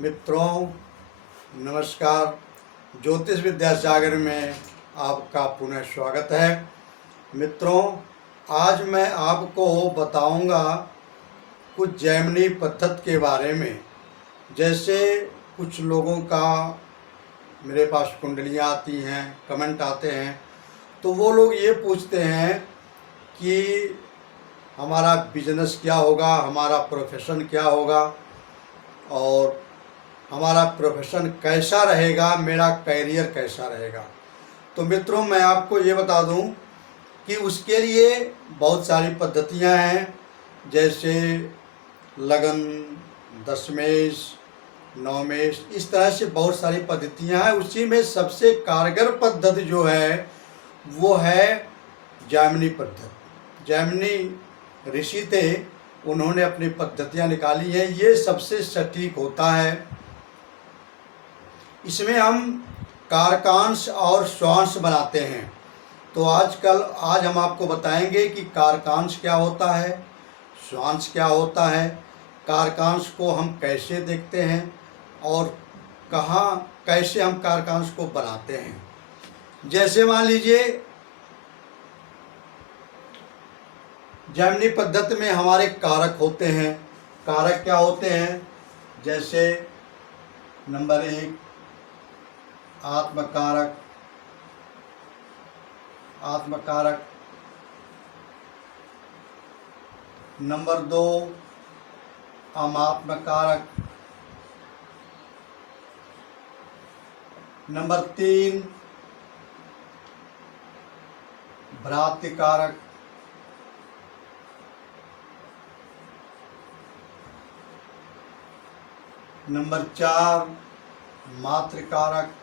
मित्रों नमस्कार। ज्योतिष विद्या सागर में आपका पुनः स्वागत है। मित्रों, आज मैं आपको बताऊंगा कुछ जैमिनी पद्धति के बारे में। जैसे कुछ लोगों का मेरे पास कुंडलियाँ आती हैं, कमेंट आते हैं, तो वो लोग ये पूछते हैं कि हमारा बिजनेस क्या होगा, हमारा प्रोफेशन क्या होगा और हमारा प्रोफेशन कैसा रहेगा, मेरा कैरियर कैसा रहेगा। तो मित्रों, मैं आपको ये बता दूं कि उसके लिए बहुत सारी पद्धतियां हैं। जैसे लगन, दशमेश, नवमेश, इस तरह से बहुत सारी पद्धतियां हैं। उसी में सबसे कारगर पद्धति जो है वो है जैमिनी पद्धति। जैमिनी ऋषि थे, उन्होंने अपनी पद्धतियां निकाली हैं। ये सबसे सटीक होता है। इसमें हम कारकांश और स्वांश बनाते हैं। तो आज हम आपको बताएंगे कि कारकांश क्या होता है, स्वांश क्या होता है, कारकांश को हम कैसे देखते हैं और कहाँ कैसे हम कारकांश को बनाते हैं। जैसे मान लीजिए जैमिनी पद्धति में हमारे कारक होते हैं। कारक क्या होते हैं? जैसे नंबर 1 आत्मकारक, नंबर 2 अमात्मकारक, नंबर 3 भ्रातृकारक, नंबर 4 मातृकारक,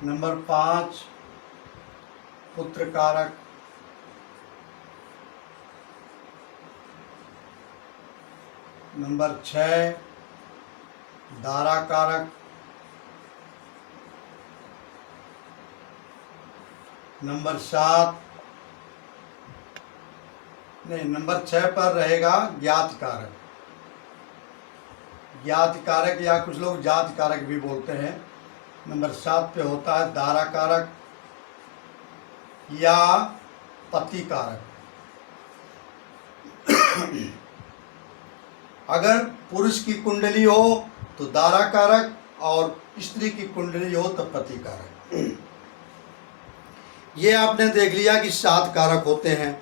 नंबर 5 पुत्र कारक, नंबर 6 दारा कारक, नंबर 6 पर रहेगा ज्ञात कारक। ज्ञात कारक या कुछ लोग जात कारक भी बोलते हैं। नंबर 7 पे होता है दारा कारक या पति कारक। अगर पुरुष की कुंडली हो तो दारा कारक और स्त्री की कुंडली हो तो पति कारक। ये आपने देख लिया कि 7 कारक होते हैं।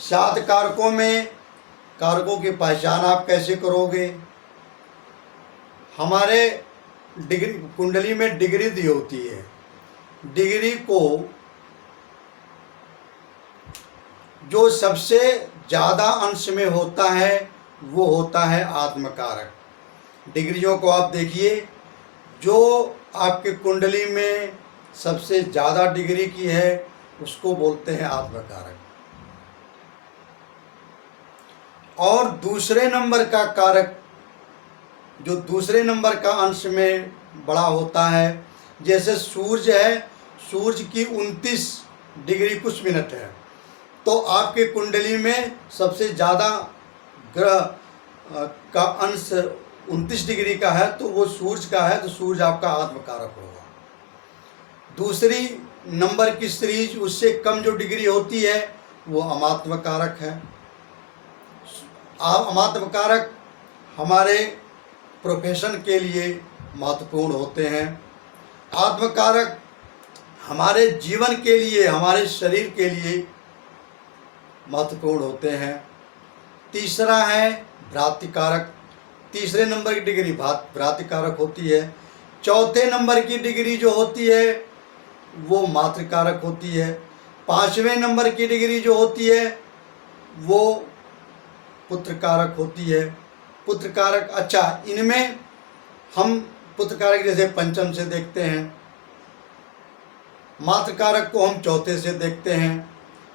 7 कारकों में कारकों की पहचान आप कैसे करोगे? हमारे डिग्री कुंडली में डिग्री दी होती है। डिग्री को जो सबसे ज़्यादा अंश में होता है वो होता है आत्मकारक। डिग्रियों को आप देखिए, जो आपके कुंडली में सबसे ज़्यादा डिग्री की है उसको बोलते हैं आत्मकारक। और दूसरे नंबर का कारक जो दूसरे नंबर का अंश में बड़ा होता है, जैसे सूर्य है, सूर्य की 29 डिग्री कुछ मिनट है, तो आपके कुंडली में सबसे ज़्यादा ग्रह का अंश 29 डिग्री का है तो वो सूर्य का है, तो सूर्य आपका आत्मकारक होगा। दूसरी नंबर की सीरीज उससे कम जो डिग्री होती है वो अमात्मकारक है। अमात्मकारक हमारे प्रोफेशन के लिए महत्वपूर्ण होते हैं। आत्मकारक हमारे जीवन के लिए, हमारे शरीर के लिए महत्वपूर्ण होते हैं। तीसरा है भ्रातृकारक। तीसरे नंबर की डिग्री भ्रातृकारक होती है। चौथे नंबर की डिग्री जो होती है वो मातृकारक होती है। 5वें नंबर की डिग्री जो होती है वो पुत्रकारक होती है। पुत्रकारक, अच्छा, इनमें हम पुत्रकारक जैसे पंचम से देखते हैं, मातृकारक को हम चौथे से देखते हैं,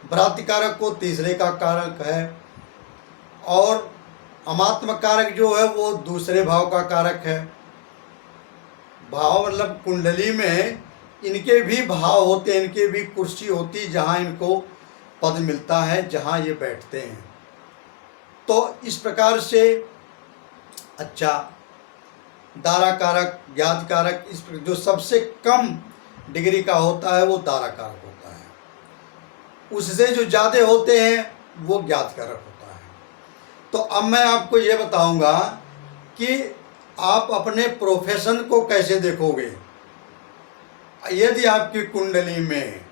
भ्रातृकारक को तीसरे का कारक है और अमात्मकारक जो है वो दूसरे भाव का कारक है। भाव मतलब कुंडली में इनके भी भाव होते हैं, इनके भी कुर्सी होती जहाँ इनको पद मिलता है, जहाँ ये बैठते हैं। तो इस प्रकार से अच्छा दारा कारक, ज्ञात कारक, इस जो सबसे कम डिग्री का होता है वो दारा कारक होता है, उससे जो ज़्यादा होते हैं वो ज्ञात कारक होता है। तो अब मैं आपको ये बताऊंगा कि आप अपने प्रोफेशन को कैसे देखोगे। यदि आपकी कुंडली में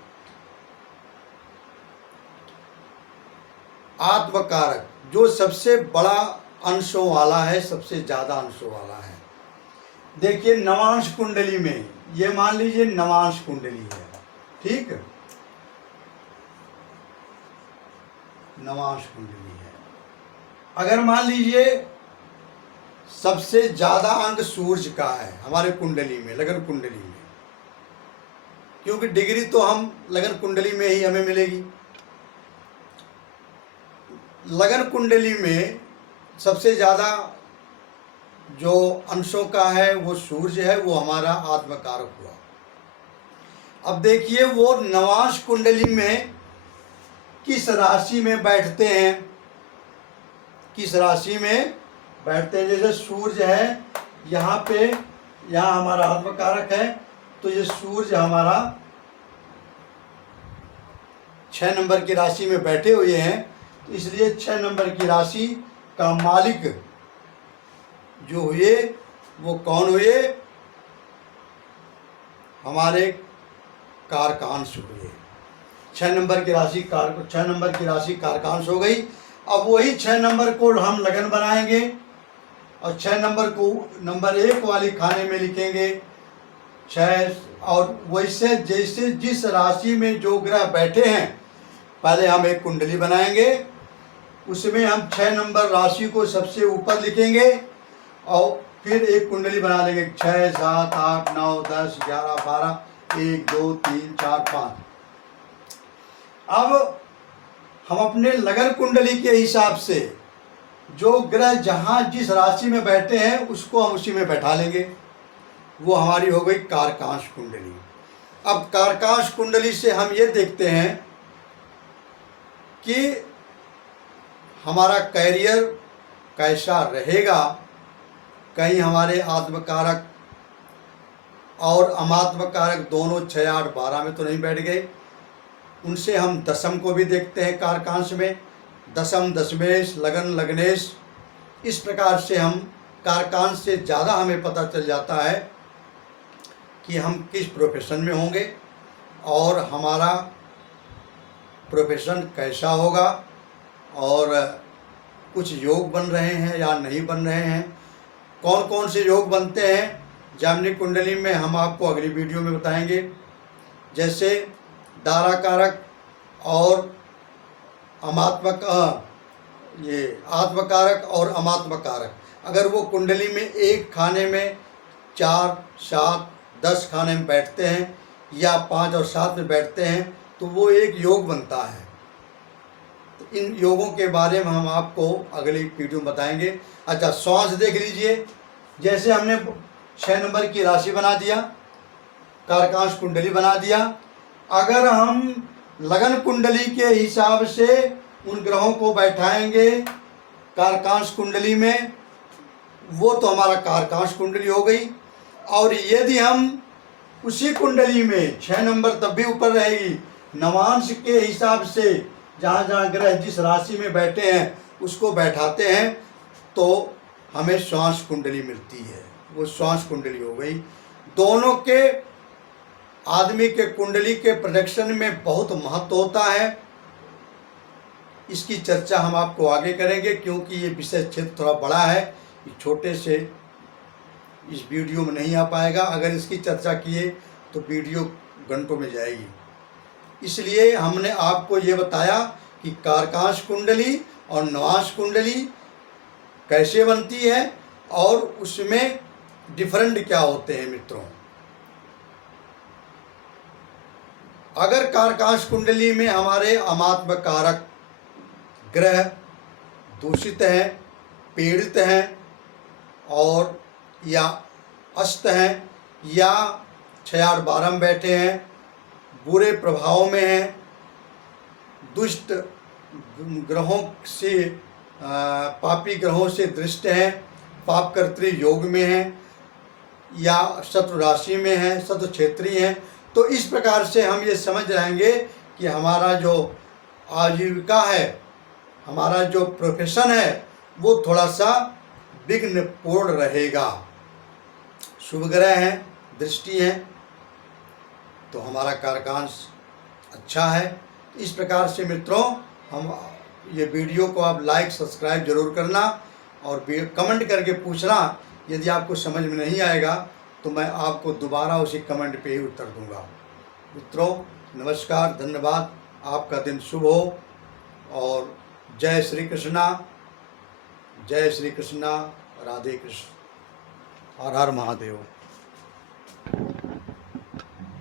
आत्मकारक जो सबसे बड़ा अंशों वाला है, सबसे ज़्यादा अंशों वाला है, देखिए नवांश कुंडली में, ये मान लीजिए नवांश कुंडली है, ठीक है, नवांश कुंडली है। अगर मान लीजिए सबसे ज़्यादा अंक सूर्य का है हमारे कुंडली में, लगन कुंडली में, क्योंकि डिग्री तो हम लगन कुंडली में ही हमें मिलेगी। लगन कुंडली में सबसे ज़्यादा जो अंशों का है वो सूर्य है, वो हमारा आत्मकारक हुआ। अब देखिए वो नवांश कुंडली में किस राशि में बैठते हैं, किस राशि में बैठते हैं। जैसे सूर्य है यहाँ पे, यहाँ हमारा आत्मकारक है, तो ये सूर्य हमारा 6 नंबर की राशि में बैठे हुए हैं, तो इसलिए 6 नंबर की राशि का मालिक जो हुए वो कौन हुए, हमारे कारकांश हुए। 6 नंबर की राशि 6 नंबर की राशि कारकांश हो गई। अब वही 6 नंबर को हम लगन बनाएंगे और 6 नंबर को नंबर 1 वाली खाने में लिखेंगे 6, और वैसे जैसे जिस राशि में जो ग्रह बैठे हैं, पहले हम एक कुंडली बनाएंगे, उसमें हम 6 नंबर राशि को सबसे ऊपर लिखेंगे और फिर एक कुंडली बना लेंगे 6, 7, 8, 9, 10, 11, 12, 1, 2, 3, 4, 5। अब हम अपने लगन कुंडली के हिसाब से जो ग्रह जहाँ जिस राशि में बैठे हैं उसको हम उसी में बैठा लेंगे, वो हमारी हो गई कारकांश कुंडली। अब कारकांश कुंडली से हम ये देखते हैं कि हमारा कैरियर कैसा रहेगा। कहीं हमारे आत्मकारक और अमात्मकारक दोनों 6, 8, 12 में तो नहीं बैठ गए। उनसे हम दशम को भी देखते हैं कारकांश में, दशम, दशमेश, लगन, लग्नेश, इस प्रकार से हम कारकांश से ज़्यादा हमें पता चल जाता है कि हम किस प्रोफेशन में होंगे और हमारा प्रोफेशन कैसा होगा और कुछ योग बन रहे हैं या नहीं बन रहे हैं। कौन कौन से योग बनते हैं जामनी कुंडली में हम आपको अगली वीडियो में बताएंगे। जैसे दारा कारक और ये आत्मकारक और अमात्मकारक, अगर वो कुंडली में एक खाने में 4, 7, 10 खाने में बैठते हैं या 5 और 7 में बैठते हैं तो वो एक योग बनता है। तो इन योगों के बारे में हम आपको अगली वीडियो में बताएंगे। अच्छा, श्वास देख लीजिए। जैसे हमने 6 नंबर की राशि बना दिया, कारकांश कुंडली बना दिया, अगर हम लगन कुंडली के हिसाब से उन ग्रहों को बैठाएंगे कारकांश कुंडली में, वो तो हमारा कारकांश कुंडली हो गई। और यदि हम उसी कुंडली में 6 नंबर तब भी ऊपर रहेगी, नवांश के हिसाब से जहाँ जहाँ ग्रह जिस राशि में बैठे हैं उसको बैठाते हैं तो हमें श्वास कुंडली मिलती है, वो श्वास कुंडली हो गई। दोनों के आदमी के कुंडली के प्रोडक्शन में बहुत महत्व होता है। इसकी चर्चा हम आपको आगे करेंगे क्योंकि ये विषय क्षेत्र थोड़ा बड़ा है, छोटे से इस वीडियो में नहीं आ पाएगा। अगर इसकी चर्चा किए तो वीडियो घंटों में जाएगी। इसलिए हमने आपको ये बताया कि कारकांश कुंडली और नवांश कुंडली कैसे बनती है और उसमें डिफरेंट क्या होते हैं। मित्रों, अगर कारकांश कुंडली में हमारे अमात्मकारक ग्रह दूषित हैं, पीड़ित हैं और या अस्त हैं या 6, 8, 12 में बैठे हैं, बुरे प्रभाव में हैं, दुष्ट ग्रहों से पापी ग्रहों से दृष्ट हैं, पापकर्त्री योग में हैं या शत्रु राशि में हैं, शत्रु क्षेत्रीय हैं, तो इस प्रकार से हम ये समझ जाएंगे कि हमारा जो आजीविका है, हमारा जो प्रोफेशन है वो थोड़ा सा विघ्नपूर्ण रहेगा। शुभ ग्रह हैं, दृष्टि है, तो हमारा कारकांश अच्छा है। इस प्रकार से मित्रों, हम ये वीडियो को आप लाइक सब्सक्राइब जरूर करना और कमेंट करके पूछना। यदि आपको समझ में नहीं आएगा तो मैं आपको दोबारा उसी कमेंट पे ही उत्तर दूंगा। मित्रों नमस्कार, धन्यवाद, आपका दिन शुभ हो और जय श्री कृष्णा, जय श्री कृष्णा, राधे कृष्ण, हर हर महादेव।